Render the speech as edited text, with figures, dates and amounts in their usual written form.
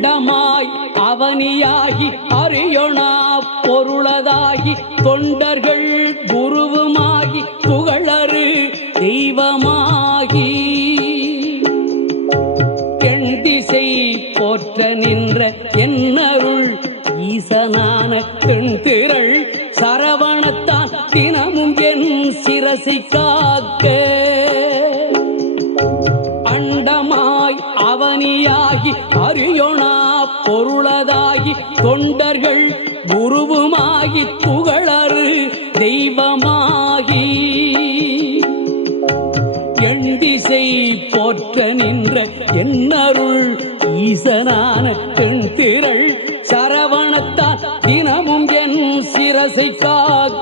அண்டமாய் அவனியாகி அறியொணா பொருளதாகி தொண்டர்கள் குருவுமாகி புகழறு தெய்வமாகி எண்திசை போற்ற நின்ற என்னருள் ஈசனான தென்திரள் சரவணத்தான் தினமும் என் சிரசை காக்க அண்டமாய் அவனியாகி அறியொணா பொருளதாகி தொண்டர்கள் குருவுமாகி புகழறு தெய்வமாகி எண்திசை போற்ற நின்ற என்னருள் ஈசனான தென்திரள் சரவணத்தால் தினமும் என் சிரசை காக்க